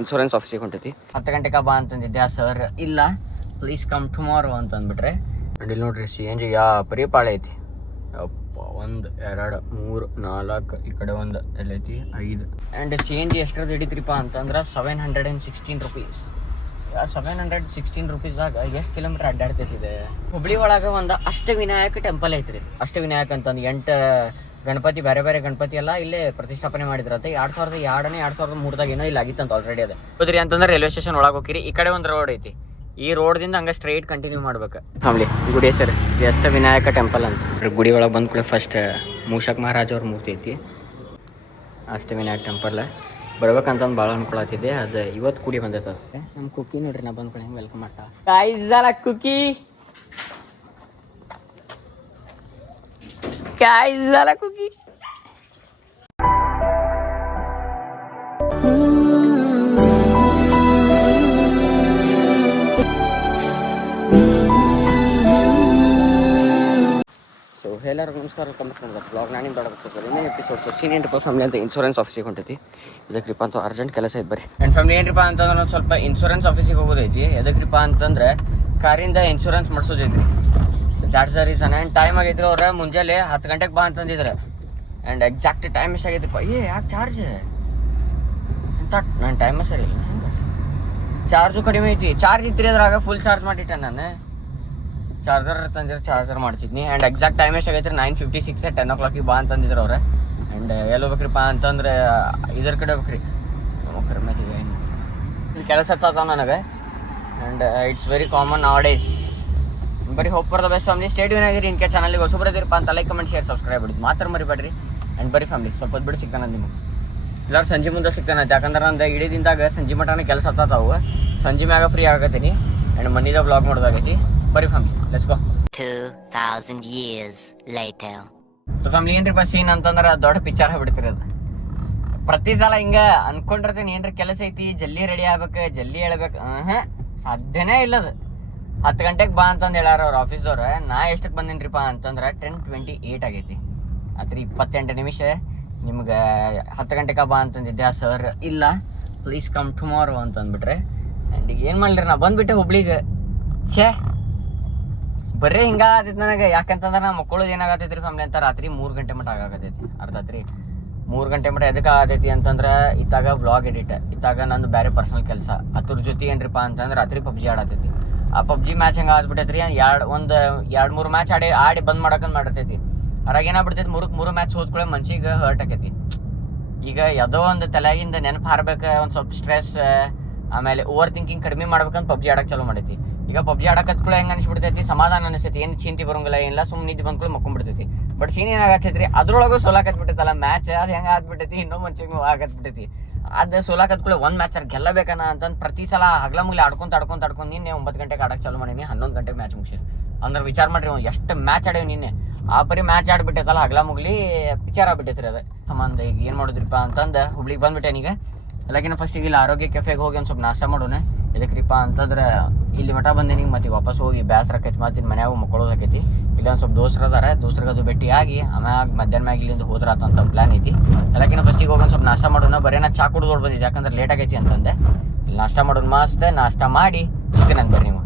Insurance ಆಫೀಸಿಗೆ ಹೊಂಟೈತಿ. 10 ಗಂಟೆಗೆ ಬಾ ಅಂತಂದಿದ್ದೆ. ಸರ್ ಇಲ್ಲ ಪ್ಲೀಸ್ ಕಮ್ ಟುಮಾರೋ ಅಂತಂದ್ಬಿಟ್ರೆ. ಆ್ಯಂಡ್ ಇಲ್ಲಿ ನೋಡ್ರಿ CNG ಪರಿ ಪಾಳೆ ಐತಿ. 1 2 3 4 ಈ ಕಡೆ ಒಂದು ಎಲ್ಲೈತಿ 5. ಆ್ಯಂಡ್ CNG ಎಷ್ಟರದ್ದು ಹಿಡಿತ್ರಿಪ್ಪ ಅಂತಂದ್ರೆ 716 ರುಪೀಸ್. 716 ರುಪೀಸ್ದಾಗ ಎಷ್ಟು ಕಿಲೋಮೀಟರ್ ಅಡ್ಡಾಡ್ತೈತಿದೆ. ಹುಬ್ಳಿ ಒಳಗೆ ಒಂದು ಅಷ್ಟವಿನಾಯಕ ಟೆಂಪಲ್ ಐತ್ರಿ. ಅಷ್ಟವಿನಾಯಕ ಅಂತಂದು 8 ಗಣಪತಿ ಬೇರೆ ಬೇರೆ ಗಣಪತಿ ಎಲ್ಲ ಇಲ್ಲೇ ಪ್ರತಿಷ್ಠಾಪನೆ ಮಾಡಿದ್ರಂತೆ. 2002 2003ದಾಗ ಏನೋ ಇಲ್ಲಿ ಆಗಿತ್ತಂತ ಆಲ್ರೆಡಿ. ಅದು ಹೋದ್ರಿ ಅಂತಂದ್ರೆ ರೈಲ್ವೆ ಸ್ಟೇಷನ್ ಒಳಗೆ ಹೋಗಿರಿ. ಈ ಕಡೆ ಒಂದು ರೋಡ್ ಐತಿ. ಈ ರೋಡ್ದಿಂದ ಹಂಗೆ ಸ್ಟ್ರೈಟ್ ಕಂಟಿನ್ಯೂ ಮಾಡ್ಬೇಕು. ಫ್ಯಾಮ್ಲಿ ಗುಡಿ ಹೆಸರು ಅಷ್ಟವಿನಾಯಕ ಟೆಂಪಲ್ ಅಂತ. ಗುಡಿ ಒಳಗೆ ಬಂದ ಕೂಡ ಫಸ್ಟ್ ಮೂಷಕ್ ಮಹಾರಾಜ್ ಅವ್ರ ಮೂರ್ತಿ ಐತಿ. ಅಷ್ಟವಿನಾಯಕ ಟೆಂಪಲ್ ಬರ್ಬೇಕಂತಂದು ಭಾಳ ಅನ್ಕೊಳತ್ತಿದ್ದೆ. ಅದು ಇವತ್ತು ಕೂಡಿ ಬಂದೈತೆ. ನಮ್ಮ ಕುಕ್ಕಿ ನೋಡ್ರಿ ನಾ ಬಂದ್ಕೊಂಡು ಹೆಂಗೆ ವೆಲ್ಕಮ್ ಮಾಡ್ತಾ. ಕಾಯ್ಸಲ್ಲ ಕುಕ್ಕಿ, ಕಾಯ್ಸಲ್ಲ ಕುಕ್ಕಿ. ಎಲ್ಲರಿಗೂ ನಮಸ್ಕಾರ. Welcome back vlog. ನಾನಿಂದ ದೊಡ್ಡದಾಗ್ತದೆ ಇನ್ನೇನು ಎಪಿಸೋಡ್. ಏನ್ರಿಪ್ಪ ಫ್ಯಾಮಿಲಿ ಅಂತ ಇನ್ಶೂರೆನ್ಸ್ ಆಫೀಸಿಗೆ ಹೊಂಟೈತಿ. ಇದಕ್ರಿಪ್ಪ ಅಂತ ಅರ್ಜೆಂಟ್ ಕೆಲಸ ಐತೆ ಬರ್ರಿ. ಆ್ಯಂಡ್ ಫ್ಯಾಮಿಲಿ ಏನ್ರಿಪ್ಪ ಅಂತಂದ್ರೆ ಒಂದು ಸ್ವಲ್ಪ ಇನ್ಶೂರೆನ್ಸ್ ಆಫೀಸಿಗೆ ಹೋಗೋದೈತಿ. ಎದಕ್ರಿಪ್ಪ ಅಂತಂದ್ರೆ ಕಾರಿಂದ ಇನ್ಶೂರೆನ್ಸ್ ಮಾಡಿಸೋದೈತಿ. That's the reason. And time ಆಗೈತ್ರಿ. ಅವ್ರ ಮುಂಜಾನೆ 10 ಗಂಟೆಗೆ ಬಾ ಅಂತಂದಿದ್ರೆ. ಆ್ಯಂಡ್ ಎಕ್ಸಾಕ್ಟ್ ಟೈಮ್ ಎಷ್ಟಾಗೈತಿಪ್ಪ. ಯಾಕೆ ಚಾರ್ಜ್ ಅಂತ ನನ್ನ ಟೈಮ ಸರಿ ಇಲ್ಲ. ಚಾರ್ಜು ಕಡಿಮೆ ಐತಿ. ಚಾರ್ಜ್ ಇತ್ತು ಅದ್ರಾಗ ಫುಲ್ ಚಾರ್ಜ್ ಮಾಡಿಟ್ಟೆ ನಾನು. ಚಾರ್ಜರ್ ತಂದಿದ್ರೆ ಚಾರ್ಜರ್ ಮಾಡ್ತಿದ್ನಿ. ಆ್ಯಂಡ್ ಎಕ್ಸಾಕ್ಟ್ ಟೈಮ್ ಎಷ್ಟಾಗೈತ್ರಿ 9:56 10 o'clock ಬಾ ಅಂತಂದಿದ್ರು ಅವ್ರೆ. ಆ್ಯಂಡ್ ಎಲ್ಲಿ ಹೋಗ್ಬೇಕ್ರಿಪ್ಪ ಅಂತಂದ್ರೆ ಇದ್ರ ಕಡೆ ಹೋಗ್ಬೇಕ್ರಿ. ಕೆಲಸ ಹತ್ತದ ನನಗೆ. ಆ್ಯಂಡ್ ಇಟ್ಸ್ ವೆರಿ ಕಾಮನ್ ನಾವ್ ಡೇಸ್. ಬರೀ hope for the best family. Stay tune ಆಗಿರಿ. ಇನ್ಕೆ ಚಾನಲ್ಗೆ ಹೊಸಬ್ರದಿರಪ್ಪ ಅಂತ ಲೈಕ್ ಕಮೆಂಟ್ ಶೇರ್ ಸಬ್ಸ್ಕ್ರೈಬ್ ಮಾಡಿದ್ದು ಮಾತ್ರ ಮರಿಬೇಡ್ರಿ. ಆ್ಯಂಡ್ ಬರೀ ಫ್ಯಾಮಿಲಿ ಸ್ವಲ್ಪ ಹೊತ್ತು ಬಿಟ್ಟು ಸಿಗ್ತಾನೆ ನಿಮಗೆ. ಎಲ್ಲರೂ ಸಂಜೆ ಮುಂದೆ ಸಿಗ್ತಾನೆ. ಯಾಕಂದ್ರೆ ನಂದು ಇಡೀದಿಂದಾಗ ಸಂಜೆ ಮಟನೇ ಕೆಲಸ ಹತ್ತತಾವು. ಸಂಜೆ ಮ್ಯಾಗ ಫ್ರೀ ಆಗತ್ತೀನಿ. ಆ್ಯಂಡ್ ಮನಿದ ಬ್ಲಾಗ್ ಮಾಡೋದಾಗೈತಿ. ಬರೀ family let's go. 2000 years later. So family ಏನ್ರಿಪ್ಪ ಸೀನ್ ಅಂತಂದ್ರೆ ದೊಡ್ಡ ಪಿಕ್ಚರ್ ಆಗ್ಬಿಡ್ತಿರೋದು. ಪ್ರತಿ ಸಲ ಹಿಂಗೆ ಅನ್ಕೊಂಡಿರ್ತೀನಿ ಏನ್ರಿ ಕೆಲಸ ಐತಿ ಜಲ್ದಿ ರೆಡಿ ಆಗ್ಬೇಕು ಜಲ್ದಿ ಹೇಳ್ಬೇಕು. ಸಾಧ್ಯನೇ ಇಲ್ಲದು. 10 ಗಂಟೆಗೆ ಬಾ ಅಂತಂದು ಹೇಳಾರ ಅವ್ರ ಆಫೀಸ್ದವ್ರು. ನಾ ಎಷ್ಟಕ್ಕೆ ಬಂದೇನ್ರಿಪ್ಪ ಅಂತಂದ್ರೆ 10:28 ಆಗೈತಿ. ಆತ್ರಿ 28 ನಿಮಿಷ. ನಿಮ್ಗೆ 10 ಗಂಟೆಗೆ ಬಾ ಅಂತಂದಿದ್ದೆ. ಸರ್ ಇಲ್ಲ ಪ್ಲೀಸ್ ಕಮ್ ಟುಮಾರೋ ಅಂತಂದ್ಬಿಟ್ರೆ. ಆ್ಯಂಡ್ ಈಗ ಏನು ಮಾಡಲಿ ನಾ ಬಂದುಬಿಟ್ಟೆ ಹುಬ್ಳಿಗೆ. ಛೇ ಬರೀ ಹಿಂಗೆ ಆಗತೈತಿ ನನಗೆ. ಯಾಕಂತಂದ್ರೆ ನಾ ಮಕ್ಕಳದು ಏನಾಗತೈತಿ ರೀ ಫ್ಯಾಮಿಲಿ ಅಂತ ರಾತ್ರಿ 3 ಗಂಟೆ ಮಟ್ಟ ಆಗತೈತಿ. ಅರ್ಧತ್ರಿ 3 ಗಂಟೆ ಮಟ್ಟ ಎದಕ್ಕೆ ಆಗತೈತಿ ಅಂತಂದ್ರೆ ಇತ್ತಾಗ ವ್ಲಾಗ್ ಎಡಿಟ್, ಇತ್ತಾಗ ನಂದು ಬೇರೆ ಪರ್ಸನಲ್ ಕೆಲಸ. ಅದ್ರ ಜೊತೆ ಏನ್ರಿಪ್ಪ ಅಂತಂದ್ರೆ ರಾತ್ರಿ ಪಬ್ಜಿ ಆಡತೈತಿ. ಆ ಪಬ್ಜಿ ಮ್ಯಾಚ್ ಹೆಂಗೆ ಆಗ್ಬಿಟ್ಟೈತಿ ರೀ. 2-3 ಮ್ಯಾಚ್ ಆಡಿ ಬಂದ್ ಮಾಡಕಂತ ಮಾಡಿರ್ತೈತಿ. ಅರಾಗ ಏನಾಗ್ಬಿಡ್ತೈತಿ 3 ಮ್ಯಾಚ್ ಹೋದ್ಕೊಳ್ಳೆ ಮನ್ಸಿಗೆ ಹರ್ಟ್ ಆಕೈತಿ. ಈಗ ಯಾವುದೋ ಒಂದು ತಲೆಯಾಗಿಂದ ನೆನಪು ಹಾರ್ಬೇಕು, ಒಂದು ಸ್ವಲ್ಪ ಸ್ಟ್ರೆಸ್, ಆಮೇಲೆ ಓವರ್ ಥಿಂಕಿಂಗ್ ಕಡಿಮೆ ಮಾಡ್ಬೇಕಂತ ಪಬ್ಜಿ ಆಡಕ್ಕೆ ಚಾಲೂ ಮಾಡೈತಿ. ಈಗ ಪಬ್ಜಿ ಆಡಕತ್ಕೊಳ್ಳೋ ಹೆಂಗೆ ಅನಿಸ್ಬಿಡ್ತೈತಿ, ಸಮಾಧಾನ ಅನಿಸ್ತೈತಿ. ಏನು ಚಿಂತೆ ಬರೋಂಗಿಲ್ಲ, ಏನಿಲ್ಲ, ಸುಮ್ಮನೆ ನಿದ್ದೆ ಬಂದ್ಕೊಳ್ಳಿ ಮಕ್ಕೊಂಡ್ಬಿಡ್ತೈತಿ. ಬಟ್ ಸೀನ್ ಏನಾಗತ್ತೈತಿ ರೀ ಅದ್ರೊಳಗೂ ಸೋಲಾಕತ್ಬಿಟ್ಟೈತಲ್ಲ ಮ್ಯಾಚ್. ಅದು ಹೆಂಗೆ ಆಗ್ಬಿಟ್ಟೈತಿ ಇನ್ನೂ ಮನ್ಸಿಗೆ ಆಗತ್ಬಿಟ್ಟೈತಿ. ಅದು ಸೋಲಾಕತ್ಕೊಳ್ಳಿ ಒಂದು ಮ್ಯಾಚ್ ಗೆಲ್ಲಬೇಕನ್ನ ಅಂತಂದು ಪ್ರತಿ ಸಲ ಹಗ್ಲ ಮುಗ್ಲಿ ಆಡ್ಕೊಂತ ನಿನ್ನೆ 9 ಗಂಟೆಗೆ ಆಡಕ್ಕೆ ಚಾಲೂ ಮಾಡೀನಿ. 11 ಗಂಟೆಗೆ ಮ್ಯಾಚ್ ಮುಗಿಸಿ. ಅಂದ್ರೆ ವಿಚಾರ ಮಾಡ್ರಿ ಎಷ್ಟು ಮ್ಯಾಚ್ ಆಡೇವಿ ನಿನ್ನೆ. ಆ ಪರಿ ಮ್ಯಾಚ್ ಆಡ್ಬಿಟ್ಟೈತಲ್ಲ ಹಗ್ಲ ಮುಗ್ಲಿ ಪಿಕ್ಚರ್ ಆಗ್ಬಿಟ್ಟೈತಿ ರೀ. ಅದು ಸಂಬಂಧ ಈಗ ಏನು ಮಾಡೋದ್ರಿಪ್ಪ ಅಂತಂದು ಹುಬ್ಳಿಗೆ ಬಂದ್ಬಿಟ್ಟೇನೀಗ. ಎಲ್ಲಕ್ಕಿಂತ ಫಸ್ಟಿಗೆ ಇಲ್ಲಿ ಆರೋಗ್ಯ ಕೆಫೆಗೆ ಹೋಗಿ ಒಂದು ಸ್ವಲ್ಪ ನಾಷ್ಟ ಮಾಡೋಣ. ಇದಕ್ರಿಪ್ಪ ಅಂತಂದ್ರೆ ಇಲ್ಲಿ ಮಠ ಬಂದೇನಿ. ಮತ್ತೆ ವಾಪಸ್ ಹೋಗಿ ಬೇಸರ ಆಕೈತಿ. ಮತ್ತೆ ಇನ್ನು ಮನ್ಯಾಗ ಮಕ್ಕಳೋದು ಆಕೈತಿ. ಇಲ್ಲ ಒಂದು ಸ್ವಲ್ಪ ದೋಸ್ರು ಅದಾರ, ದೋಸ್ರಿಗದು ಭೇಟಿ ಆಗಿ ಆಮ್ಯಾಗ ಮಧ್ಯಾಹ್ನ ಮ್ಯಾಗ ಇಲ್ಲಿಂದ ಹೋದ್ರಾತ ಅಂತ ಪ್ಲಾನ್ ಐತಿ. ಎಲ್ಲಕ್ಕಿಂತ ಫಸ್ಟಿಗೆ ಹೋಗಿ ಒಂದು ಸ್ವಲ್ಪ ನಾಷ್ಟ ಮಾಡೋಣ. ಬರೀ ಚಾ ಕುಡಿದು ಬಂದಿದ್ದೆ ಯಾಕಂದ್ರೆ ಲೇಟ್ ಆಗೈತಿ ಅಂತಂದೆ. ಇಲ್ಲಿ ನಾಷ್ಟ ಮಾಡೋಣ. ಮಸ್ತ್ ನಾಷ್ಟ ಮಾಡಿ ಸಿಗ್ತೀನಿ ಅಂತ ಬರ್ರಿ ನೀವು.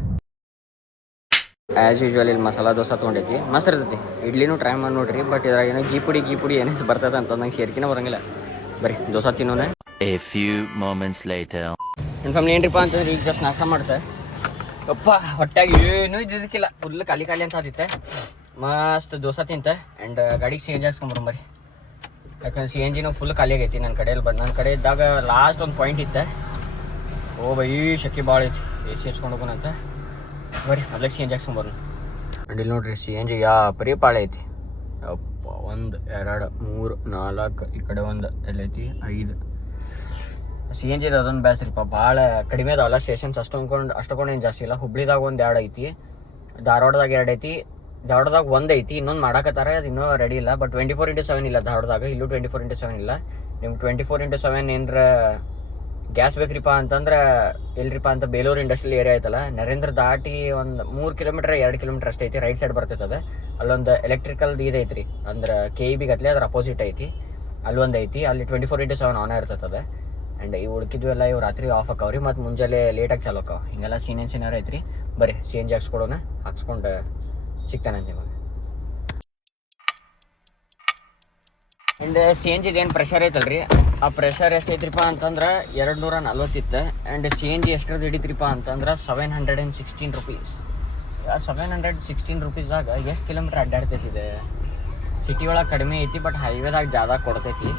ಆ್ಯಸ್ ಯೂಶ್ವಲ್ ಇಲ್ಲಿ ಮಸಾಲ ದೋಸೆ ತೊಗೊಂಡೈತಿ. ಮಸ್ತ್ ಇರ್ತೈತಿ. ಇಡ್ಲಿನೂ ಟ್ರೈ ಮಾಡಿ ನೋಡ್ರಿ. ಬಟ್ ಇದ್ರಾಗ ಏನೋ ಗೀ ಪುಡಿ ಏನೇನು ಬರ್ತದೆ ಅಂತ ನಂಗೆ ಸೇರ್ಕಿನ ಬರೋಂಗಿಲ್ಲ. ಬರೀ ದೋಸೆ ತಿನ್ನೋಣ. A few moments later. ನನ್ನ ಫ್ಯಾಮಿಲಿ ಏನ್ರಿಪ್ಪ ಅಂತಂದ್ರೆ ಈಗ ಜಸ್ಟ್ ನಾಷ್ಟ ಮಾಡ್ತೆ. ಅಪ್ಪ ಹೊಟ್ಟಾಗಿ ಏನೂ ಇದ್ದಿದ್ದಕ್ಕಿಲ್ಲ, ಫುಲ್ ಖಾಲಿ ಅನ್ಸಾತಿತ್ತೆ. ಮಸ್ತ್ ದೋಸೆ ತಿಂತೆ. ಆ್ಯಂಡ್ ಗಾಡಿಗೆ CNG ಹಾಕ್ಸ್ಕೊಂಬರ್ರಿ. ಯಾಕಂದ್ರೆ CNGನೂ ಫುಲ್ ಖಾಲಿ ಆಗೈತಿ ನನ್ನ ಕಡೆಯಲ್ಲಿ. ನನ್ನ ಕಡೆ ಇದ್ದಾಗ ಲಾಸ್ಟ್ ಒಂದು ಪಾಯಿಂಟ್ ಇತ್ತೆ. ಓ ಬೈ ಶಕ್ಕಿ ಭಾಳ ಐತಿ. AC ಹಚ್ಕೊಂಡು ಹೋಗೋಣಂತ ಬರ್ರಿ. ಮೊದಲಿಗೆ CNG ಹಾಕ್ಸ್ಕೊಂಬರ್ರಿ. ಆ್ಯಂಡ್ ಇಲ್ಲಿ ನೋಡ್ರಿ CNG ಪರಿ ಪಾಳೆ ಐತಿ. ಅಪ್ಪ 1 2 3 4 ಈ ಕಡೆ ಒಂದು ಎಲ್ಲೈತಿ 5. CNG ಅದೊಂದು ಬೇಸ್ರಿಪ್ಪ. ಭಾಳ ಕಡಿಮೆ ಅದಾವಲ್ಲ ಸ್ಟೇಷನ್ಸ್. ಅಷ್ಟೊಂದು ಏನು ಜಾಸ್ತಿ ಇಲ್ಲ. ಹುಬ್ಳಿದಾಗ 1-2 ಐತಿ, ಧಾರವಾಡದಾಗ 2 ಐತಿ, ಧಾರವಾಡದಾಗ 1 ಐತಿ. ಇನ್ನೊಂದು ಮಾಡಕತ್ತಾರೆ, ಅದು ಇನ್ನೂ ರೆಡಿ ಇಲ್ಲ. ಬಟ್ 24/7 ಇಲ್ಲ ಧಾರವಾಡದಾಗ. ಇಲ್ಲೂ 24/7 ಇಲ್ಲ. ನಿಮ್ಗೆ 24/7 ಏನರ ಗ್ಯಾಸ್ ಬೇಕ್ರಿಪ್ಪ ಅಂತಂದ್ರೆ ಎಲ್ರಿಪ್ಪ ಅಂತ ಬೇಲೂರು ಇಂಡಸ್ಟ್ರಿಯಲ್ ಏರಿಯಾ ಐತಲ್ಲ, ನರೇಂದ್ರ ದಾಟಿ ಒಂದು 3 ಕಿಲೋಮೀಟರ್ 2 ಕಿಲೋಮೀಟರ್ ಅಷ್ಟೇ ಐತಿ. ರೈಟ್ ಸೈಡ್ ಬರ್ತೈತೆ. ಅಲ್ಲೊಂದು ಎಲೆಕ್ಟ್ರಿಕಲ್ದು ಐತ್ರಿ. ಅಂದ್ರೆ KEB ಗತ್ಲೆ ಅದ್ರ ಅಪೋಸಿಟ್ ಐತಿ. ಅಲ್ಲೊಂದು ಐತಿ. ಅಲ್ಲಿ 24/7 ಆನ್ ಇರ್ತದೆ. ಆ್ಯಂಡ್ ಇವು ಉಳ್ಕಿದ್ವು ಎಲ್ಲ ಇವು ರಾತ್ರಿ ಆಫ್ ಆಕಾವ್ರಿ ಮತ್ತು ಮುಂಜಾನೆ ಲೇಟಾಗಿ ಚಾಲು ಆಕಾವ. ಹಿಂಗೆಲ್ಲ ಸೀನಿಯರ್ ಐತ್ರಿ. ಬರ್ರಿ CNG ಹಾಕ್ಸ್ಕೊಡೋಣ, ಹಾಕ್ಸ್ಕೊಂಡು ಸಿಗ್ತಾನೆ ನಿಮಗೆ. ಆ್ಯಂಡ್ CNG ಏನು ಪ್ರೆಷರ್ ಐತಲ್ರಿ, ಆ ಪ್ರೆಷರ್ ಎಷ್ಟು ಐತ್ರಿಪ್ಪ ಅಂತಂದ್ರೆ 240 ಇತ್ತು. ಆ್ಯಂಡ್ CNG ಎಷ್ಟರದ್ದು ಹಿಡಿತ್ರಿಪ್ಪ ಅಂತಂದ್ರೆ 716 ರುಪೀಸ್. 716 ರುಪೀಸ್ದಾಗ ಎಷ್ಟು ಕಿಲೋಮೀಟ್ರ್ ಅಡ್ಡಾಡ್ತೈತಿದೆ. ಸಿಟಿ ಒಳಗೆ ಕಡಿಮೆ ಐತಿ, ಬಟ್ ಹೈವೇದಾಗ ಜಾದ ಕೊಡ್ತೈತಿ.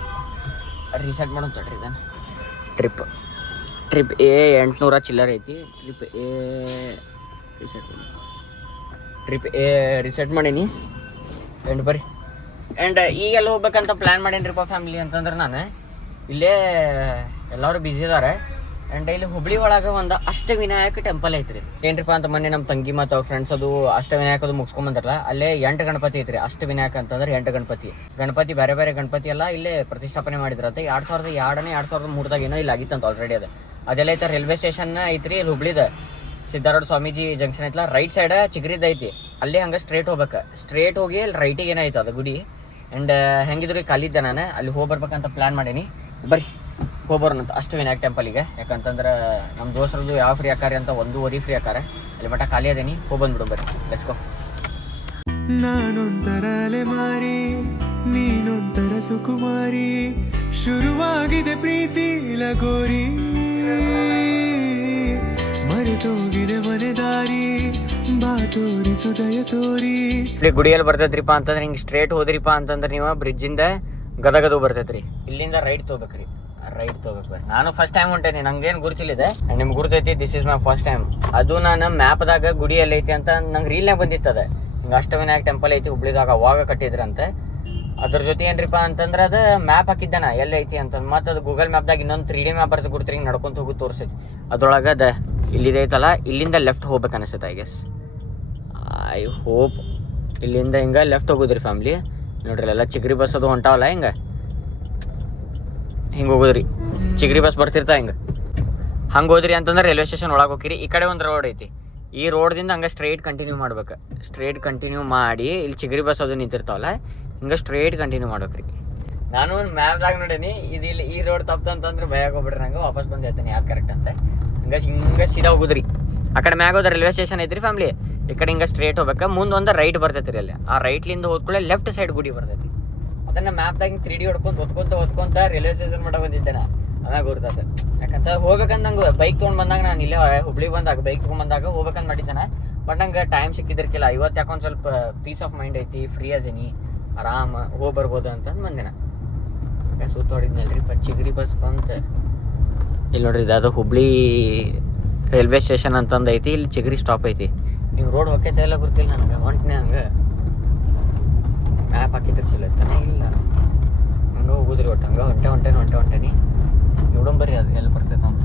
ರೀಸೆಟ್ ಮಾಡೋಣ ತಡ್ರಿ ಇದನ್ನು. ಟ್ರಿಪ್ A 800 ಚಿಲ್ಲರ್ ಐತಿ. ಟ್ರಿಪ್ A ರಿಸೆಟ್ ಮಾಡೀನಿ. ಆ್ಯಂಡ್ ಬರ್ರಿ. ಆ್ಯಂಡ್ ಈಗೆಲ್ಲ ಹೋಗ್ಬೇಕಂತ ಪ್ಲ್ಯಾನ್ ಮಾಡೀನಿರಿಪ್ಪ ಫ್ಯಾಮಿಲಿ ಅಂತಂದ್ರೆ ನಾನು ಇಲ್ಲೇ ಎಲ್ಲರೂ ಬ್ಯುಸಿ ಇದ್ದಾರೆ. ಆ್ಯಂಡ್ ಇಲ್ಲಿ ಹುಬ್ಳಿ ಒಳಗೆ ಒಂದು ಅಷ್ಟವಿನಾಯಕ ಟೆಂಪಲ್ ಐತ್ರಿ. ಏನ್ರಿಪ್ಪ ಅಂತ ಮೊನ್ನೆ ನಮ್ಮ ತಂಗಿ ಮತ್ತು ಅವ್ರ ಫ್ರೆಂಡ್ಸ್ ಅದು ಅಷ್ಟವಿನಾಯಕದು ಮುಗಿಸ್ಕೊಂಬಂದ್ರಲ್ಲ, ಅಲ್ಲೇ 8 ಗಣಪತಿ ಐತ್ರಿ. ಅಷ್ಟವಿನಾಯಕ ಅಂತಂದ್ರೆ 8 ಗಣಪತಿ ಬೇರೆ ಬೇರೆ ಗಣಪತಿ ಎಲ್ಲ ಇಲ್ಲೇ ಪ್ರತಿಷ್ಠಾಪನೆ ಮಾಡಿದ್ರಂತೆ. 2002 2003ದಾಗ ಏನೋ ಇಲ್ಲಿ ಆಗಿತ್ತಂತ ಆಲ್ರೆಡಿ. ಅದೆಲ್ಲ ಐತೆ. ರೈಲ್ವೆ ಸ್ಟೇಷನ್ ಐತ್ರಿ ಇಲ್ಲಿ ಹುಬ್ಳಿದ. ಸಿದ್ಧಾರೂಢ ಸ್ವಾಮೀಜಿ ಜಂಕ್ಷನ್ ಐತಲ್ಲ, ರೈಟ್ ಸೈಡ್ ಚಿಗ್ರಿದ ಐತಿ. ಅಲ್ಲಿ ಹಂಗೆ ಸ್ಟ್ರೇಟ್ ಹೋಗ್ಬೇಕು. ಸ್ಟ್ರೇಟ್ ಹೋಗಿ ಅಲ್ಲಿ ರೈಟಿಗೆ ಏನೈತೆ ಅದು ಗುಡಿ. ಆ್ಯಂಡ್ ಹೆಂಗಿದ್ರು ಖಾಲಿದ್ದೆ ನಾನು ಅಲ್ಲಿ ಹೋಗಿ ಬರ್ಬೇಕಂತ ಪ್ಲ್ಯಾನ್ ಮಾಡೀನಿ. ಬರ್ರಿ ಹೋಗ್ಬರೋಣಂತ ಅಷ್ಟವಿನಾಯಕ ಟೆಂಪಲಿಗೆ. ಯಾಕಂತಂದ್ರೆ ನಮ್ಮ ದೋಸ್ತರದ್ದು ಯಾವ ಫ್ರೀ ಆಕಾರೆ ಅಂತ 1.5 ಫ್ರೀ ಆಕಾರೆ. ಅಲ್ಲಿ ಮಟ್ಟ ಖಾಲಿ ಅದೇನಿ, ಹೋಗ್ಬಂದ್ಬಿಡು ಬರ್ರಿ. Let's go. ನಾನೊಂಥರ ಅಲೆಮಾರಿ, ನೀನೊಂಥರ ಸುಕುಮಾರಿ, ಶುರುವಾಗಿದೆ ಪ್ರೀತಿ ಲಗೋರಿ, ಮರೆತೋಗಿದೆ ಮನೆದಾರಿ, ಬಾ ತೋರಿಸು ದಯ ತೋರಿ. ಗುಡಿಯಲ್ಲಿ ಬರ್ತೈತ್ರಿಪ್ಪ ಅಂತಂದ್ರೆ ಹಿಂಗೆ ಸ್ಟ್ರೇಟ್ ಹೋದ್ರಿಪ್ಪ ಅಂತಂದ್ರೆ ನೀವು ಬ್ರಿಡ್ಜಿಂದ ಗದಗದು ಬರ್ತೈತ್ರಿ. ಇಲ್ಲಿಂದ ರೈಟ್ ತೊಗೋಬೇಕ್ರಿ. ರೈಟ್ ತೊಗೋಬೇಕು. ನಾನು ಫಸ್ಟ್ ಟೈಮ್ ಹೊಂಟೇನಿ, ನಂಗೇನು ಗುರುತಿಲ್ಲಿದೆ. ನಿಮ್ಗೆ ಗುರುತೈತಿ, this is my first time. ಅದು ನಾನು ಮ್ಯಾಪ್ದಾಗ ಗುಡಿ ಎಲ್ಲ ಐತಿ ಅಂತ ನಂಗೆ ರೀಲ್ನಾಗ ಬಂದಿತ್ತದ. ಹಿಂಗೆ ಅಷ್ಟವಿನಾಯಕ ಟೆಂಪಲ್ ಐತಿ ಹುಬ್ಳಿದಾಗ, ಅವಾಗ ಕಟ್ಟಿದ್ರಂತೆ. ಅದ್ರ ಜೊತೆ ಏನ್ರಿಪ್ಪ ಅಂತಂದ್ರೆ ಅದು ಮ್ಯಾಪ್ ಹಾಕಿದ್ದಾನ ಎಲ್ಲ ಐತಿ ಅಂತಂದು. ಮತ್ತು ಅದು ಗೂಗಲ್ ಮ್ಯಾಪ್ದಾಗ ಇನ್ನೊಂದು 3D ಮ್ಯಾಪ್ ಬರ್ತದೆ ಗುರುತ್ರಿ, ಹಿಂಗೆ ನಡ್ಕೊಂತ ಹೋಗಿ ತೋರಿಸ್ತೈತಿ. ಅದ್ರೊಳಗೆ ಇಲ್ಲಿದೈತಲ್ಲ, ಇಲ್ಲಿಂದ ಲೆಫ್ಟ್ ಹೋಗ್ಬೇಕು ಅನಿಸುತ್ತೆ ಐ ಗೆಸ್. ಐ ಹೋಪ್ ಇಲ್ಲಿಂದ ಹಿಂಗೆ ಲೆಫ್ಟ್ ಹೋಗೋದ್ರಿ ಫ್ಯಾಮ್ಲಿ. ನೋಡ್ರಿ ಎಲ್ಲ ಚಿಗ್ರಿ ಬಸ್ ಅದು ಹೊಂಟಾವಲ್ಲ, ಹಿಂಗೆ ಹೋಗೋದ್ರಿ. ಚಿಗ್ರಿ ಬಸ್ ಬರ್ತಿರ್ತಾ ಹಿಂಗೆ ಹೋದ್ರಿ ಅಂತಂದ್ರೆ ರೈಲ್ವೆ ಸ್ಟೇಷನ್ ಒಳಗೆ ಹೋಗಿರಿ. ಈ ಕಡೆ ಒಂದು ರೋಡ್ ಐತಿ. ಈ ರೋಡ್ದಿಂದ ಹಂಗೆ ಸ್ಟ್ರೇಟ್ ಕಂಟಿನ್ಯೂ ಮಾಡ್ಬೇಕು. ಸ್ಟ್ರೇಟ್ ಕಂಟಿನ್ಯೂ ಮಾಡಿ ಇಲ್ಲಿ ಚಿಗ್ರಿ ಬಸ್ ಅದು ನಿಂತಿರ್ತಾವಲ್ಲ, ಹಿಂಗೆ ಸ್ಟ್ರೇಟ್ ಕಂಟಿನ್ಯೂ ಮಾಡ್ಬೇಕ್ರಿ. ನಾನು ಮ್ಯಾಪ್ದಾಗ ನೋಡೀನಿ, ಇದು ಇಲ್ಲಿ ಈ ರೋಡ್ ತಪ್ಪಂತಂದ್ರೆ ಭಯ ಹೋಗ್ಬಿಡ್ರಿ. ನಂಗೆ ವಾಪಸ್ ಬಂದು ಹೇಳ್ತೀನಿ ಯಾವ್ದು ಕರೆಕ್ಟ್ ಅಂತ. ಹಿಂಗೆ ಸೀದಾ ಹೋಗುದ್ರಿ. ಆ ಕಡೆ ಮ್ಯಾಗ ಹೋದ ರೈಲ್ವೆ ಸ್ಟೇಷನ್ ಐತ್ರಿ ಫ್ಯಾಮ್ಲಿ. ಈ ಕಡೆ ಹಿಂಗೆ ಸ್ಟ್ರೇಟ್ ಹೋಗ್ಬೇಕು. ಮುಂದೆ ಒಂದು ರೈಟ್ ಬರ್ತೈತಿ ರೀ. ಅಲ್ಲಿ ಆ ರೈಟ್ಲಿಂದ ಹೋದ್ಕೊಳ್ಳೆ ಲೆಫ್ಟ್ ಸೈಡ್ ಗುಡಿ ಬರ್ತೈತಿ. ಅದನ್ನು ಮ್ಯಾಪ್ದಾಗ 3D ಹೊತ್ಕೊಂತ ರೈಲ್ವೆ ಸ್ಟೇಷನ್ ಮಟ್ಟ ಬಂದಿದ್ದೆ ನಾ. ಆಮ್ಯಾಗ ಗುರ್ತದ. ಯಾಕಂತ ಹೋಗ್ಬೇಕಂತ ನಂಗೆ ಬೈಕ್ ತೊಗೊಂಡು ಬಂದಾಗ, ನಾನು ಇಲ್ಲೇ ಹುಬ್ಳಿಗೆ ಬಂದಾಗ ಬೈಕ್ ತೊಗೊಂಡ್ಬಂದಾಗ ಹೋಗ್ಬೇಕಂತ ಮಾಡಿದ್ದಾನೆ. ಬಟ್ ನಂಗೆ ಟೈಮ್ ಸಿಕ್ಕಿದ್ರಕ್ಕಿಲ್ಲ. ಇವತ್ತು ಯಾಕೊಂದು ಸ್ವಲ್ಪ ಪೀಸ್ ಆಫ್ ಮೈಂಡ್ ಐತಿ, ಫ್ರೀ ಅದೀನಿ, ಆರಾಮ ಹೋಗಿ ಬರ್ಬೋದು ಅಂತಂದು ಬಂದೆ ನಾ. ಸುತ್ತೋಡಿದ್ನಲ್ರಿ ಚಿಗ್ರಿ ಬಸ್ ಬಂತು. ಇಲ್ಲಿ ನೋಡ್ರಿ, ಇದು ಹುಬ್ಳಿ ರೈಲ್ವೆ ಸ್ಟೇಷನ್ ಅಂತಂದು ಐತಿ. ಇಲ್ಲಿ ಚಿಗ್ರಿ ಸ್ಟಾಪ್ ಐತಿ. ನೀವು ರೋಡ್ ಹೊಕ್ಕೈತೆ ಎಲ್ಲ ಗೊತ್ತಿಲ್ಲ ನನಗೆ. ಹೊಂಟನೆ ಹಂಗೆ ಮ್ಯಾಪ್ ಹಾಕಿದ್ರೆ ಚಲೋ ಇರ್ತಾನೆ. ಇಲ್ಲ ಹಂಗೆ ಹೋಗುದ್ರಿ. ಒಟ್ಟು ಹಂಗೆ ಹೊಂಟೇನಿ ನೋಡೋಂಬರ್ರಿ ಅದು ಎಲ್ಲಿ ಬರ್ತೈತೆ ಅಂತ.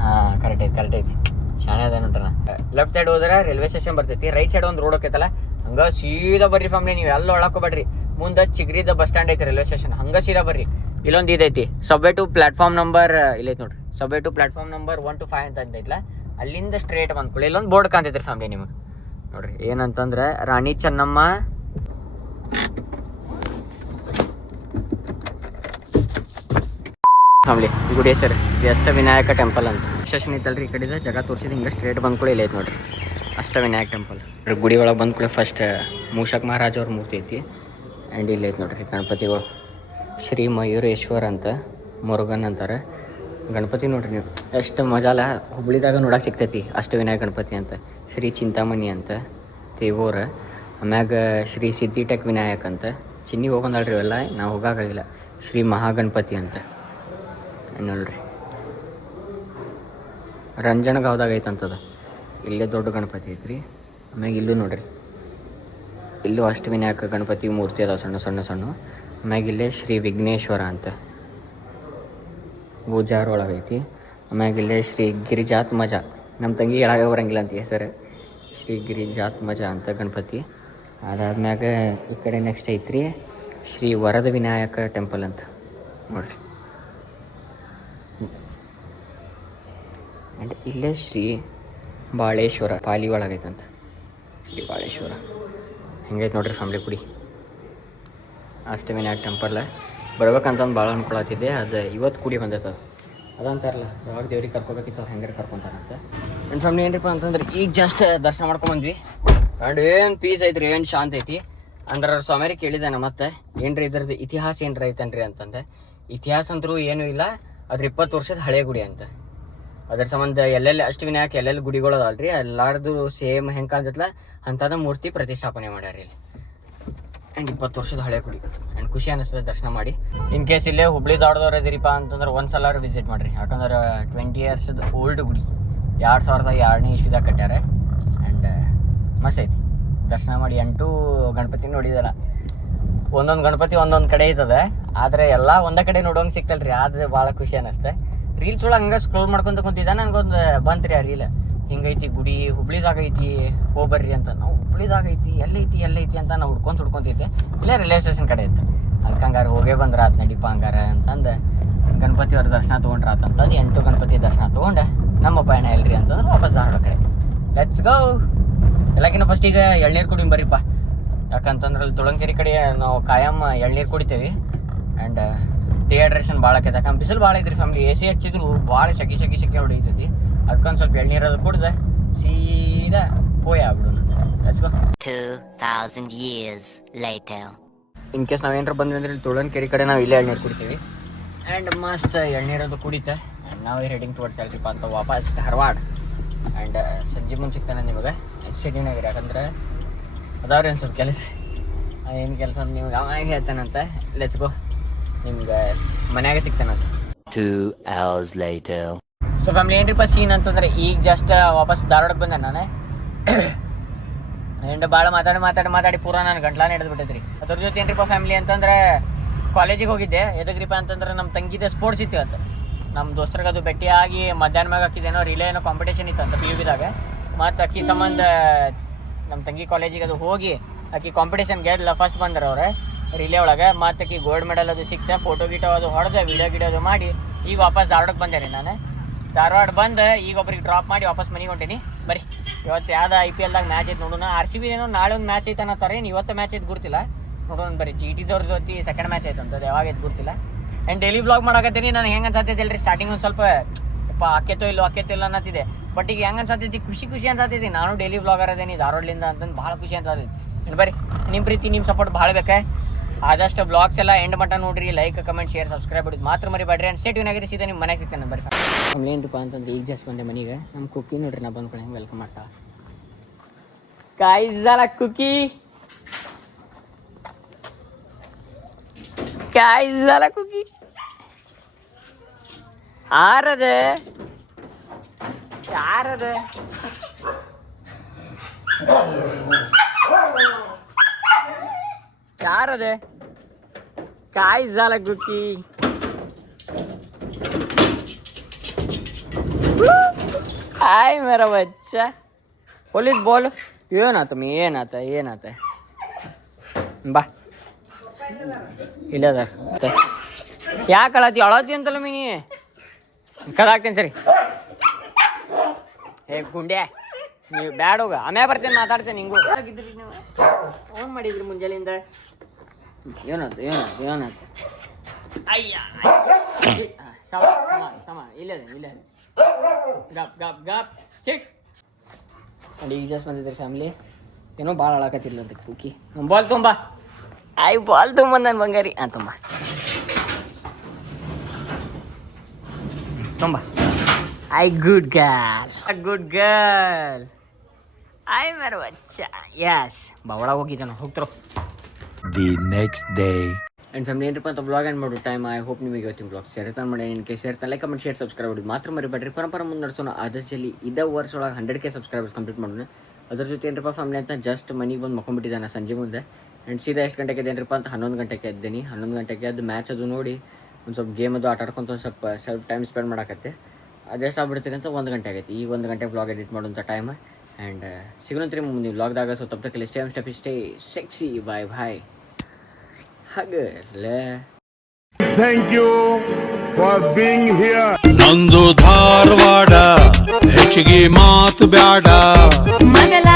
ಹಾಂ ಕರೆಕ್ಟ್ ಐತಿ. ಶಾಣೆ ಅದ ನೋಡ್ರಿ. ಲೆಫ್ಟ್ ಸೈಡ್ ಹೋದ್ರೆ ರೈಲ್ವೆ ಸ್ಟೇಷನ್ ಬರ್ತೈತಿ. ರೈಟ್ ಸೈಡ್ ಒಂದು ರೋಡ್ ಹೋಗ್ತೈತಲ್ಲ, ಹಂಗೆ ಸೀದಾ ಬರ್ರಿ ಫ್ಯಾಮ್ಲಿ. ನೀವು ಎಲ್ಲ ಒಳಕೋಬೇಡ್ರಿ. ಮುಂದೆ ಚಿಗ್ರಿದ ಬಸ್ ಸ್ಟ್ಯಾಂಡ್ ಐತಿ ರೈಲ್ವೆ ಸ್ಟೇಷನ್. ಹಂಗೆ ಸೀದಾ ಬರ್ರಿ. ಇಲ್ಲೊಂದು ಇದೈತಿ, ಸಬ್ವೆ ಟು ಪ್ಲಾಟ್ಫಾರ್ಮ್ ನಂಬರ್ ಇಲ್ಲೈತಿ ನೋಡ್ರಿ. Subway to platform number 1 to 5 ಅಂತ ಐತ್ಲ, ಅಲ್ಲಿಂದ ಸ್ಟ್ರೇಟ್ ಬಂದ್ಕೊಳ್ಳಿ. ಇಲ್ಲೊಂದು ಬೋರ್ಡ್ ಕಾಣ್ತೈತ್ರಿ ಫ್ಯಾಮ್ಲಿ ನಿಮಗೆ. ನೋಡ್ರಿ ಏನಂತಂದ್ರೆ ರಾಣಿ ಚೆನ್ನಮ್ಮ ಫ್ಯಾಮ್ಲಿ ಗುಡಿ ಹೆಸರು ಅಷ್ಟವಿನಾಯಕ ಟೆಂಪಲ್ ಅಂತ. ಸ್ಟೇಷನ್ ಐತಲ್ರಿ ಈ ಕಡೆದ ಜಾಗ ತೋರಿಸಿದ. ಹಿಂಗೆ ಸ್ಟ್ರೇಟ್ ಬಂದ್ಕೊಳ್ಳಿ ಇಲ್ಲ ಐತೆ ನೋಡ್ರಿ ಅಷ್ಟವಿನಾಯಕ ಟೆಂಪಲ್. ಗುಡಿ ಒಳಗೆ ಬಂದ್ಕೊಳ್ಳಿ ಫಸ್ಟ್ ಮೂಷಕ್ ಮಹಾರಾಜ್ ಅವ್ರ ಮೂರ್ತಿ ಐತಿ. ಆ್ಯಂಡ್ ಇಲ್ಲಿ ಐತೆ ನೋಡ್ರಿ ಗಣಪತಿಗಳು. ಶ್ರೀ ಮಯೂರೇಶ್ವರ್ ಅಂತ, ಮುರುಗನ್ ಅಂತಾರೆ ಗಣಪತಿ. ನೋಡ್ರಿ ನೀವು ಎಷ್ಟು ಮಜಾಲ. ಹುಬ್ಳಿದಾಗ ನೋಡಕ್ಕೆ ಸಿಗ್ತೈತಿ ಅಷ್ಟವಿನಾಯಕ ಗಣಪತಿ ಅಂತ. ಶ್ರೀ ಚಿಂತಾಮಣಿ ಅಂತ ತೇವೂರ. ಆಮ್ಯಾಗ ಶ್ರೀ ಸಿದ್ಧಿಟೆಕ್ ವಿನಾಯಕ್ ಅಂತ. ಚಿನ್ನಿ ಹೋಗೊಂದಲ್ರಿ ಇವೆಲ್ಲ, ನಾವು ಹೋಗೋಕ್ಕಾಗಿಲ್ಲ. ಶ್ರೀ ಮಹಾಗಣಪತಿ ಅಂತ ನೋಡ್ರಿ. ರಂಜನಗಾವ್ದಾಗ ಐತಂತದ. ಇಲ್ಲೇ ದೊಡ್ಡ ಗಣಪತಿ ಐತ್ರಿ. ಆಮ್ಯಾಗ ಇಲ್ಲೂ ನೋಡ್ರಿ, ಇಲ್ಲೂ ಅಷ್ಟವಿನಾಯಕ ಗಣಪತಿ ಮೂರ್ತಿ ಅದಾವ ಸಣ್ಣ. ಆಮ್ಯಾಗ ಇಲ್ಲೇ ಶ್ರೀ ವಿಘ್ನೇಶ್ವರ ಅಂತ ಬೂಜಾರ್ ಒಳಗೈತಿ. ಆಮ್ಯಾಗ ಇಲ್ಲೇ ಶ್ರೀ ಗಿರಿಜಾತ್ಮಜ, ನಮ್ಮ ತಂಗಿ ಹೇಳಾಗ ಬರಂಗಿಲ್ಲ ಅಂತ ಹೆಸರು. ಶ್ರೀ ಗಿರಿಜಾತ್ಮಜ ಅಂತ ಗಣಪತಿ. ಅದಾದ್ಮ್ಯಾಗ ಈ ಕಡೆ ನೆಕ್ಸ್ಟ್ ಐತ್ರಿ ಶ್ರೀ ವರದ ವಿನಾಯಕ ಟೆಂಪಲ್ ಅಂತ ನೋಡ್ರಿ. ಆ್ಯಂಡ್ ಇಲ್ಲೇ ಶ್ರೀ ಬಾಳೇಶ್ವರ ಪಾಲಿ ಒಳಗೈತಂತ. ಶ್ರೀ ಬಾಳೇಶ್ವರ ಹಿಂಗೈತೆ ನೋಡ್ರಿ ಫ್ಯಾಮ್ಲಿ ಗುಡಿ ಅಷ್ಟವಿನಾಯಕ ಟೆಂಪಲ್. ಬರ್ಬೇಕಂತಂದು ಭಾಳ ಅನ್ಕೊಳತ್ತಿದ್ದೆ. ಅದು ಇವತ್ತು ಕೂಡಿ ಬಂದೈತೆ ಅದಂತಾರಲ್ಲ, ಯಾವಾಗ ದೇವ್ರಿಗೆ ಕರ್ಕೋಬೇಕಿತ್ತು ಅವ್ರು ಹೆಂಗಾರು ಕರ್ಕೊಂತಾರಂತೆ. ನನ್ನ ಫ್ಯಾಮಿಲಿ ಏನ್ರಿಪ್ಪ ಅಂತಂದ್ರೆ ಈಗ ಜಸ್ಟ್ ದರ್ಶನ ಮಾಡ್ಕೊಂಬಂದ್ವಿ. ಆ್ಯಂಡ್ ಏನು ಪೀಸ್ ಐತ್ರಿ, ಏನು ಶಾಂತ ಐತಿ ಅಂದ್ರೆ ಅವ್ರ ಸ್ವಾಮಿಯರಿಗೆ ಕೇಳಿದ್ದಾನೆ ಮತ್ತೆ ಏನ್ರಿ ಇದ್ರದ್ದು ಇತಿಹಾಸ ಏನ್ರ ಐತನ್ರಿ ಅಂತಂದೆ. ಇತಿಹಾಸ ಅಂತರೂ ಏನೂ ಇಲ್ಲ, ಅದ್ರ 20 ವರ್ಷದ ಹಳೆ ಗುಡಿ ಅಂತ. ಅದ್ರ ಸಂಬಂಧ ಎಲ್ಲೆಲ್ಲಿ ಅಷ್ಟವಿನಾಯಕ ಎಲ್ಲೆಲ್ಲಿ ಗುಡಿಗಳು ಅದಾವಲ್ರಿ ಎಲ್ಲಾರ್ದು ಸೇಮ್ ಹೆಂಗೆ ಕಾಣ್ತೈತಲ್ಲ ಅಂಥದ್ದು ಮೂರ್ತಿ ಪ್ರತಿಷ್ಠಾಪನೆ ಮಾಡ್ಯಾರ ಇಲ್ಲಿ. ಆ್ಯಂಡ್ 20 ವರ್ಷದ ಹಳೆ ಗುಡಿ ಆ್ಯಂಡ್ ಖುಷಿ ಅನ್ನಿಸ್ತದೆ ದರ್ಶನ ಮಾಡಿ. ಇನ್ ಕೇಸ್ ಇಲ್ಲೇ ಹುಬ್ಳಿ ದಾಡ್ದವ್ರು ಇದೀರಿಪ್ಪ ಅಂತಂದ್ರೆ ಒಂದು ಸಲ ವಿಸಿಟ್ ಮಾಡಿರಿ. ಯಾಕಂದ್ರೆ 20 ಇಯರ್ಸ್ದ ಓಲ್ಡ್ ಗುಡಿ 2002ನೇ ಇಸ್ವಿದಾಗ ಕಟ್ಟ್ಯಾರ. ಆ್ಯಂಡ್ ಮಸ್ತ್ ಐತಿ, ದರ್ಶನ ಮಾಡಿ. 8 ಗಣಪತಿ ನೋಡಿದಲ್ಲ, ಒಂದೊಂದು ಗಣಪತಿ ಒಂದೊಂದು ಕಡೆ ಐತದೆ, ಆದರೆ ಎಲ್ಲ ಒಂದೇ ಕಡೆ ನೋಡೋಂಗೆ ಸಿಕ್ತಲ್ರಿ, ಆದರೆ ಭಾಳ ಖುಷಿ ಅನ್ನಿಸ್ತೆ. ರೀಲ್ಸ್ ಒಳಗೆ ಹಂಗೆ ಸ್ಕ್ರೋಲ್ ಮಾಡ್ಕೊಂತ ಕುಂತಿದ್ದ, ನನಗೊಂದು ಬಂತ್ರಿ ಆ ರೀಲ್, ಹಿಂಗೈತಿ ಗುಡಿ ಹುಬ್ಳಿದಾಗ ಐತಿ ಹೋಗ್ಬರ್ರಿ ಅಂತ. ನಾವು ಹುಬ್ಳಿದಾಗ ಐತಿ ಎಲ್ಲೈತಿ ಅಂತ ನಾವು ಹುಡ್ಕೊಂತಿದ್ದೆ. ಇಲ್ಲೇ ರೈಲ್ವೆ ಸ್ಟೇಷನ್ ಕಡೆ ಇತ್ತು. ಅದಕ್ಕೆ ಹಂಗಾರೆ ಹೋಗೇ ಬಂದ್ರೆ ಆತು ನಡಿಪ ಹಂಗಾರ ಅಂತಂದು ಗಣಪತಿ ಅವ್ರ ದರ್ಶನ ತೊಗೊಂಡ್ರೆ ಆತಂತಂದು 8 ಗಣಪತಿ ದರ್ಶನ ತೊಗೊಂಡೆ ನಮ್ಮ ಪಯಣ ಎಲ್ರಿ ಅಂತಂದ್ರೆ ವಾಪಸ್ ಧಾರವಾಡ ಕಡೆ ಲೆಟ್ಸ್ ಗೋ. ಎಲ್ಲಕ್ಕಿಂತ ಫಸ್ಟ್ ಈಗ ಎಳ್ನೀರು ಕುಡಿ ಬರೀಪ್ಪ, ಯಾಕಂತಂದ್ರೆ ಅಲ್ಲಿ ತುಳಂಕೆರೆ ಕಡೆ ನಾವು ಕಾಯಂ ಎಳ್ನೀರು ಕುಡಿತೇವೆ. ಆ್ಯಂಡ್ ಡಿಹೈಡ್ರೇಷನ್ ಭಾಳ ಆಕೈತೆ, ಯಾಕಂದ್ರೆ ಬಿಸಿಲು ಭಾಳ ಐತ್ರಿ ಫ್ಯಾಮಿಲಿ. AC ಹಚ್ಚಿದ್ರು ಭಾಳ ಶೆಕೆ ಹೊಡಿತೈತಿ. ಅದಕ್ಕೊಂದು ಸ್ವಲ್ಪ ಎಳ್ನೀರದು ಕುಡ್ದೆ ಸೀದಾ ಹೋಯ್ ಆಗ್ಬಿಡು. Let's go. 2000 years later. In case ನಾವೇನಾರ ಬಂದ್ವಿ ಅಂದ್ರೆ ಇಲ್ಲಿ ತುಳಂಕೆರೆ ಕಡೆ ನಾವು ಇಲ್ಲೇ ಎಳ್ನೀರು ಕುಡಿತೀವಿ. ಆ್ಯಂಡ್ ಮಸ್ತ್ ಎಳ್ನೀರದು ಕುಡಿತೆ. ಆ್ಯಂಡ್ ನಾವೇ ಹೆಡಿಂಗ್ ಟುವರ್ಡ್ಸ್ ಎಲ್ರಿಪ್ಪ ಅಂತ ವಾಪಸ್ ಧಾರವಾಡ. ಆ್ಯಂಡ್ ಸಂಜೆ ಮುಂದೆ ಸಿಗ್ತಾನೆ ನಿಮಗೆ ಸಿಟಿನಾಗ, ಯಾಕಂದ್ರೆ ಅದಾವ್ರಿ ಒಂದು ಸ್ವಲ್ಪ ಕೆಲಸ. ಏನು ಕೆಲಸ ಅಂತ ನಿಮ್ಗೆ ಅವಾಗ ಹೇಳ್ತಾನಂತ. ಲೆಟ್ಸ್ ಗೋ, ನಿಮ್ಗೆ ಮನ್ಯಾಗ ಸಿಗ್ತಾನಂತ. 2 hours later. ಸೊ ಫ್ಯಾಮಿಲಿ ಏನ್ರಿಪ್ಪ ಸೀನ್ ಅಂತಂದ್ರೆ ಈಗ ಜಸ್ಟ್ ವಾಪಸ್ ಧಾರವಾಡಕ್ಕೆ ಬಂದೆ ನಾನು. ಆ್ಯಂಡ್ ಭಾಳ ಮಾತಾಡಿ ಪೂರ ನಾನು ಗಂಟ್ಲಾನ ಹಿಡಿದ್ಬಿಟ್ಟೈತ್ರಿ. ಅದ್ರ ಜೊತೆ ಏನ್ರಿಪ್ಪ ಫ್ಯಾಮಿಲಿ ಅಂತಂದ್ರೆ ಕಾಲೇಜಿಗೆ ಹೋಗಿದ್ದೆ. ಎದಕ್ರಿಪ್ಪ ಅಂತಂದ್ರೆ ನಮ್ಮ ತಂಗಿದ ಸ್ಪೋರ್ಟ್ಸ್ ಇತ್ತು ಇವತ್ತು. ನಮ್ಮ ದೋಸ್ತರಿಗೆ ಅದು ಭೇಟಿಯಾಗಿ ಮಧ್ಯಾಹ್ನ ಮ್ಯಾಗ ಹಾಕಿದ್ದೇನೋ ರಿಲೇ ಏನೋ ಕಾಂಪಿಟೇಷನ್ ಇತ್ತು ಅಂತ PUBದಾಗ. ಮತ್ತು ಅಕ್ಕಿ ಸಂಬಂಧ ನಮ್ಮ ತಂಗಿ ಕಾಲೇಜಿಗೆ ಅದು ಹೋಗಿ ಅಕ್ಕಿ ಕಾಂಪಿಟೇಷನ್ ಗೆಲ್ಲ ಫಸ್ಟ್ ಬಂದ್ರೆ ಅವ್ರೆ ರಿಲೇ ಒಳಗೆ. ಮತ್ತು ಅಕ್ಕಿ ಗೋಲ್ಡ್ ಮೆಡಲ್ ಅದು ಸಿಕ್ತೆ. ಫೋಟೋ ಗೀಟೋ ಅದು ಹೊಡೆದೆ, ವಿಡಿಯೋ ಅದು ಮಾಡಿ ಈಗ ವಾಪಸ್ ಧಾರವಾಡಕ್ಕೆ ಬಂದೆ ರೀ ನಾನು. ಧಾರವಾಡ ಬಂದು ಈಗ ಒಬ್ರಿಗೆ ಡ್ರಾಪ್ ಮಾಡಿ ವಾಪಸ್ ಮನೆಗೆ ಹೊಂಟೀನಿ. ಬರೀ ಇವತ್ತು ಯಾವ್ದು IPLದಾಗ ಮ್ಯಾಚ್ ಐತೆ ನೋಡೋಣ. RCB ಏನೋ ನಾಳೆ ಒಂದು ಮ್ಯಾಚ್ ಐತೆ ಅನ್ನತ್ತಾರೆ, ಏನು ಇವತ್ತು ಮ್ಯಾಚ್ ಐತೆ ಗುರ್ತಿಲ್ಲ ನೋಡೋಣ. ಬರೀ GTದವ್ರ ಜೊತೆ ಸೆಕೆಂಡ್ ಮ್ಯಾಚ್ ಐತೆ ಅಂತದ್ದು, ಯಾವಾಗ ಐತೆ ಗುರ್ತಿಲ್ಲ. ಆ್ಯಂಡ್ ಡೈಲಿ ಬ್ಲಾಗ್ ಮಾಡಕತ್ತೀನಿ. ನನಗೆ ಹೆಂಗೆ ಅನ್ಸತ್ತೈತಿ ಅಲ್ರಿ, ಸ್ಟಾರ್ಟಿಂಗ್ ಒಂದು ಸ್ವಲ್ಪ ಆಕೇತೋ ಇಲ್ಲ ಅನ್ನತ್ತಿದೆ. ಬಟ್ ಈಗ ಹೆಂಗೆ ಅನ್ಸತ್ತೈತಿ, ಖುಷಿ ಅನ್ಸತ್ತೈತಿ. ನಾನು ಡೈಲಿ ಬ್ಲಾಗರ್ ಅದೇನಿ ಧಾರವಾಡಲಿಂದ ಅಂತಂದು ಭಾಳ ಖುಷಿ ಅನ್ಸತ್ತೈತಿ. ಇನ್ನು ಬರ್ರಿ, ನಿಮ್ಮ ಪ್ರೀತಿ ನಿಮ್ಮ ಸಪೋರ್ಟ್ ಭಾಳ ಬೇಕಾ. ಆದಷ್ಟು ಬ್ಲಾಗ್ಸ್ ಎಲ್ಲ ಎಂಡ್ ಮಟ್ಟ ನೋಡ್ರಿ. ಲೈಕ್ ಕಮೆಂಟ್ ಶೇರ್ ಸಬ್ಸ್ಕ್ರೈಬ್ ಬಿಡೋದು ಮಾತ್ರ ಮರಿಬೇಡ್ರಿ. ಆ್ಯಂಡ್ ಸ್ಟೇಟ್ ಆಗಿರಿ, ಸೀದಾ ನಿಮ್ಮ ಮನೆಗೆ ಸಿಗ್ತಾನೆ. ಬರ್ರಿ ಫ್ಯಾಮಿಲಿ ಏನ್ರಿಪ್ಪ ಅಂತಂದ್ರೆ ಈಗ ಜಸ್ಟ್ ಬಂದೆ ಮನೆಗೆ. ನಮ್ಮ ಕುಕ್ಕಿ ನೋಡ್ರಿ, ನಾ ಬಂದ್ಕೊಂಡು ಹೆಂಗೆ ವೆಲ್ಕಮ್ ಮಾಡ್ತಾಳೆ. ಕಾಯ್ಸಲ ಕುಕ್ಕಿ, ಕಾಯ್ಸಲ ಕುಕ್ಕಿ ಯಾರದು ಕಾಯ್ಸಲ ಕುಕ್ಕಿ. ಹಾಯ್ ಮೇರ ಬಚ್ಚ, ಪೊಲೀಸ್ ಬೋಲ್. ಏನಾತ ಬಾ ಇಲ್ಲದ ಯಾಕೆ ಅಳತಿ ಅಂತಲ್ಲ ಮೀನಿ ಕದಾಕ್ತೇನೆ ಸರಿ. ಗುಂಡ್ಯಾ ನೀವು ಬ್ಯಾಡ ಹೋಗ, ಆಮ್ಯಾಗ ಬರ್ತೇನೆ ಮಾತಾಡ್ತೇನೆ. ಹಿಂಗೂ ಫೋನ್ ಮಾಡಿದ್ರಿ ಮುಂಜಾನೆಯಿಂದ. ಏನಾಯ್ತು ಅಯ್ಯ ಸಮ ಇಲ್ಲದೆ ಗಪ್ ಚಿಕ್. ಅಂಡ್ ಈಗ ಜಸ್ಟ್ ಬಂದಿದ್ರಿ ಫ್ಯಾಮಿಲಿ. ಏನೋ ಭಾಳ ಅಳಕತ್ತಿರ್ಲ ಅಂತ ಕುಕ್ಕಿ. ಬಾಲ್ ತುಂಬ ಬಾಲ್ ತುಂಬ ನನ್ನ ಬಂಗಾರಿ ತುಂಬ ಗುಡ್ ಗರ್ಲ್ ಮೇರ ಬಚ್ಚ. ಯಸ್ ಬಾವಳ ಹೋಗಿದ್ದಾನೆ ಹೋಗ್ತಾರೋ. The next day. And family ಏನ್ರಿಪ್ಪ ಅಂತ ಬ್ಲಾಗ್ ಎಂಡ್ ಮಾಡೋ ಟೈಮ್. ಐ ಹೋಪ್ ನಿಮಗೆ ಇವತ್ತಿನ ಬ್ಲಾಗ್ ಸೇರ್ತಾನೆ ಮಾಡಿ. ಇನ್ ಕೇಸ್ ಸೇರ್ತಾನೆ ಲೈಕ್ ಕಮೆಂಟ್ ಶೇರ್ ಸಬ್ಸ್ಕ್ರೈಬ್ ಮಾಡೋದು ಮಾತ್ರ ಮರಿಬೇಡ್ರಿ. ಪರಂಪರೆ ಮುಂದೆ ನಡೆಸೋಣ. ಆದರ್ಶಲ್ಲಿ ಇದೇ ವರ್ಷ ಒಳಗೆ 100K ಸಬ್ಸ್ಕ್ರೈಬರ್ಸ್ ಕಂಪ್ಲೀಟ್ ಮಾಡೋಣ. ಅದ್ರ ಜೊತೆ ಏನ್ರಿಪ್ಪ ಫ್ಯಾಮಿಲಿ ಅಂತ ಜಸ್ಟ್ ಮನೆಗೆ ಬಂದು ಮಕ್ಕೊಂಡ್ಬಿಟ್ಟಿದ್ದಾನೆ ಸಂಜೆ ಮುಂದೆ. ಆ್ಯಂಡ್ ಸೀದಾ ಎಷ್ಟು ಗಂಟೆಗೆ ಎದ್ದೇನ್ರಿಪ್ಪ ಅಂತ 11 ಗಂಟೆಗೆ ಎದ್ದೇನೆ. 11 ಗಂಟೆಗೆ ಅದು ಮ್ಯಾಚ್ ಅದು ನೋಡಿ ಒಂದು ಸ್ವಲ್ಪ ಗೇಮ್ ಅದು ಆಟ ಆಡ್ಕೊಂತ ಒಂದು ಸ್ವಲ್ಪ ಟೈಮ್ ಸ್ಪೆಂಡ್ ಮಾಡಾಕತ್ತೆ. ಅದೆಷ್ಟು ಆಗ್ಬಿಡ್ತೀರಿ ಅಂತ 1 ಗಂಟೆ ಆಗೈತಿ. ಈಗ 1 ಗಂಟೆ ಬ್ಲಾಗ್ ಎಡಿಟ್ ಮಾಡೋಂಥ ಟೈಮ್. ಆ್ಯಂಡ್ ಸಿಗೋಣಂತ್ರಿ ಮುಂದೆ ಬ್ಲಾಗ್ದಾಗ. ಸೊ ತಪ್ಪಕ್ಕೆ ಸ್ಟೇ ಸೆಕ್ಸಿ. ಬಾಯ್ ಹಾಗಲೇ. Thank you for being here. ನಂದು ಧಾರವಾಡ ಹೆಚ್ಚಿಗೆ ಮಾತು ಬ್ಯಾಡ. ಮಗಲ